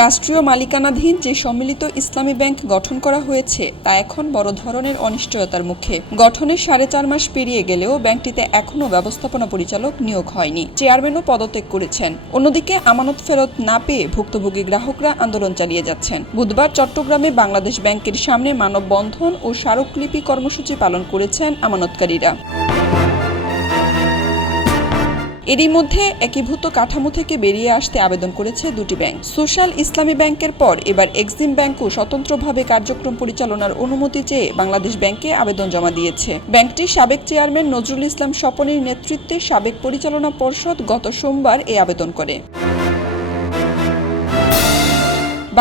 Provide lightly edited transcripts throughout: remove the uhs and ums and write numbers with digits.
রাষ্ট্রীয় মালিকানাধীন যে সম্মিলিত ইসলামী ব্যাংক গঠন করা হয়েছে তা এখন বড় ধরনের অনিশ্চয়তার মুখে। গঠনের 4.5 মাস পেরিয়ে গেলেও ব্যাংকটিতে এখনও ব্যবস্থাপনা পরিচালক নিয়োগ হয়নি, চেয়ারম্যানও পদত্যাগ করেছেন। অন্যদিকে আমানত ফেরত না পেয়ে ভুক্তভোগী গ্রাহকরা আন্দোলন চালিয়ে যাচ্ছেন। বুধবার চট্টগ্রামে বাংলাদেশ ব্যাংকের সামনে মানববন্ধন ও স্মারকলিপি কর্মসূচি পালন করেছেন আমানতকারীরা। এরই মধ্যে একীভূত কাঠামো থেকে বেরিয়ে আসতে আবেদন করেছে দুটি ব্যাংক। সোশ্যাল ইসলামী ব্যাংকের পর এবার এক্সিম ব্যাংকও স্বতন্ত্রভাবে কার্যক্রম পরিচালনার অনুমতি চেয়ে বাংলাদেশ ব্যাংকে আবেদন জমা দিয়েছে। ব্যাংকটির সাবেক চেয়ারম্যান নজরুল ইসলাম স্বপনের নেতৃত্বে সাবেক পরিচালনা পর্ষদ গত সোমবার এই আবেদন করে।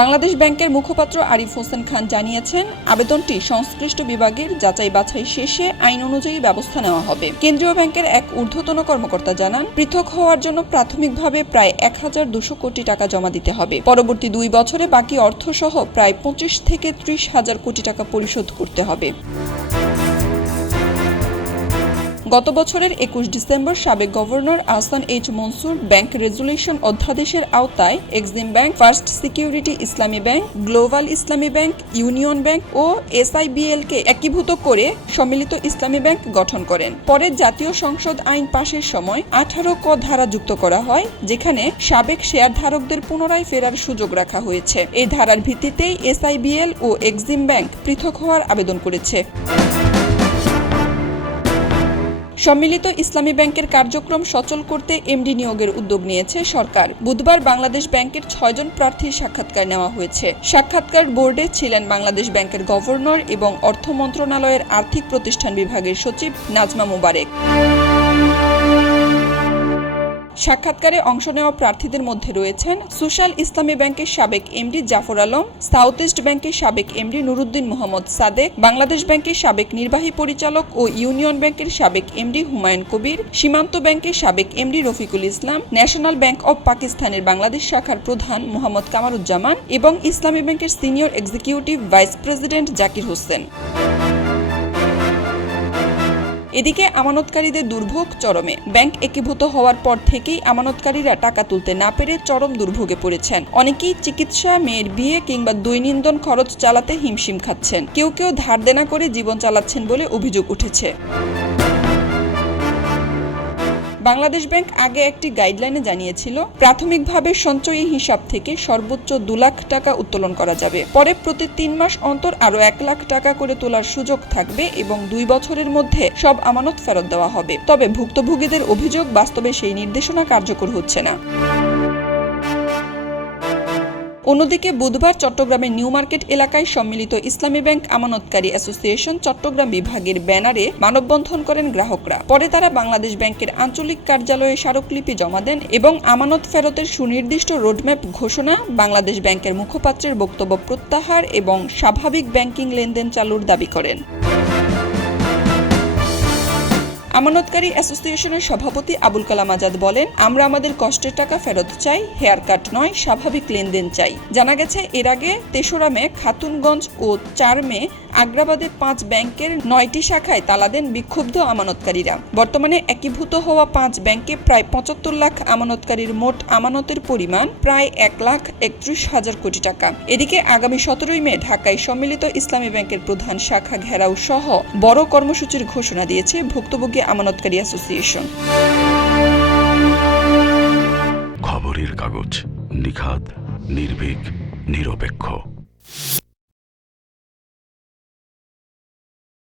বাংলাদেশ ব্যাংকের মুখপাত্র আরিফ হোসেন খান জানিয়েছেন, আবেদনটি সংশ্লিষ্ট বিভাগের যাচাই বাছাই শেষে আইন অনুযায়ী ব্যবস্থা নেওয়া হবে। কেন্দ্রীয় ব্যাংকের এক ঊর্ধ্বতন কর্মকর্তা জানান, পৃথক হওয়ার জন্য প্রাথমিকভাবে প্রায় 1200 কোটি টাকা জমা দিতে হবে। পরবর্তী 2 বছরে বাকি অর্থসহ প্রায় 25 থেকে 30 হাজার কোটি টাকা পরিশোধ করতে হবে। গত বছরের 21 ডিসেম্বর সাবেক governor Ahsan H Mansur bank resolution অধ্যাদেশের আওতায় Exim bank, first security Islami bank, global Islami bank, union bank ও SIBL-কে একীভূত করে সম্মিলিত ইসলামী ব্যাংক গঠন করেন। পরে জাতীয় সংসদ আইন পাশের সময় 18 ক ধারা যুক্ত করা হয়, যেখানে সাবেক শেয়ারধারকদের পুনরায় ফেরার সুযোগ রাখা হয়েছে। এই ধারার ভিত্তিতেই SIBL ও এক্সিম ব্যাংক পৃথক হওয়ার আবেদন করেছে। সম্মিলিত ইসলামী ব্যাংকের কার্যক্রম সচল করতে এমডি নিয়োগের উদ্যোগ নিয়েছে সরকার। বুধবার বাংলাদেশ ব্যাংকের 6 জন প্রার্থীর সাক্ষাৎকার নেওয়া হয়েছে। সাক্ষাৎকার বোর্ডে ছিলেন বাংলাদেশ ব্যাংকের গভর্নর এবং অর্থ মন্ত্রণালয়ের আর্থিক প্রতিষ্ঠান বিভাগের সচিব নাজমা মুবারেক। সাক্ষাৎকারে অংশ নেওয়া প্রার্থীদের মধ্যে রয়েছেন সোশ্যাল ইসলামী ব্যাংকের সাবেক MD Jafar Alam, south east ব্যাংকের সাবেক এমডি নুরুদ্দিন মোহাম্মদ সাদেক, বাংলাদেশ ব্যাংকের সাবেক নির্বাহী পরিচালক ও ইউনিয়ন ব্যাংকের সাবেক এমডি হুমায়ুন কবির, সীমান্ত ব্যাংকের সাবেক MD Rafiqul Islam, national bank of পাকিস্তানের বাংলাদেশ শাখার প্রধান মোহাম্মদ কামারুজ্জামান এবং ইসলামী ব্যাংকের senior executive vice president Zakir Hossain. এদিকে আমানতকারীদের দুর্ভোগ চরমে। ব্যাংক একীভূত হওয়ার পর থেকেই আমানতকারীরা টাকা তুলতে না পেরে চরম দুর্ভোগে পড়েছেন। অনেকেই চিকিৎসা, মেয়ের বিয়ে কিংবা দৈনন্দিন খরচ চালাতে হিমশিম খাচ্ছেন। কেউ কেউ ধার দেনা করে জীবন চালাচ্ছেন বলে অভিযোগ উঠেছে। বাংলাদেশ ব্যাংক আগে একটি গাইডলাইনে জানিয়েছিল, প্রাথমিকভাবে সঞ্চয়ী হিসাব থেকে সর্বোচ্চ 2 লাখ টাকা উত্তোলন করা যাবে। পরে প্রতি 3 মাস অন্তর আরও 1 লাখ টাকা করে তোলার সুযোগ থাকবে এবং 2 বছরের মধ্যে সব আমানত ফেরত দেওয়া হবে। তবে ভুক্তভোগীদের অভিযোগ, বাস্তবে সেই নির্দেশনা কার্যকর হচ্ছে না। অন্যদিকে বুধবার চট্টগ্রামের নিউ মার্কেট এলাকায় সম্মিলিত ইসলামী ব্যাংক আমানতকারী অ্যাসোসিয়েশন চট্টগ্রাম বিভাগের ব্যানারে মানববন্ধন করেন গ্রাহকরা। পরে তারা বাংলাদেশ ব্যাংকের আঞ্চলিক কার্যালয়ে স্মারকলিপি জমা দেন এবং আমানত ফেরতের সুনির্দিষ্ট রোডম্যাপ ঘোষণা, বাংলাদেশ ব্যাংকের মুখপাত্রের বক্তব্য প্রত্যাহার এবং স্বাভাবিক ব্যাংকিং লেনদেন চালুর দাবি করেন। আমানতকারী অ্যাসোসিয়েশনের সভাপতি আবুল কালাম আজাদ বলেন, আমরা আমাদের কষ্টের টাকা ফেরত চাই, হেয়ার কাট নয়, স্বাভাবিক লেনদেন চাই। জানা গেছে, এর আগে 3রা মে খাতুনগঞ্জ ও 4 মে আগ্রাবাদে 5 ব্যাংকের 9টি শাখায় তালা দেন বিক্ষুব্ধ আমানতকারীরা। বর্তমানে একীভূত হওয়া 5 ব্যাংকে প্রায় 75 লাখ আমানতকারীর মোট আমানতের পরিমাণ প্রায় 1,31,000 কোটি টাকা। এদিকে আগামী 17ই মে ঢাকায় সম্মিলিত ইসলামী ব্যাংকের প্রধান শাখা ঘেরাও সহ বড় কর্মসূচির ঘোষণা দিয়েছে ভুক্তভোগী আমানতকারী অ্যাসোসিয়েশন। খবরের কাগজ, নিখাত, নির্ভীক, নিরপেক্ষ।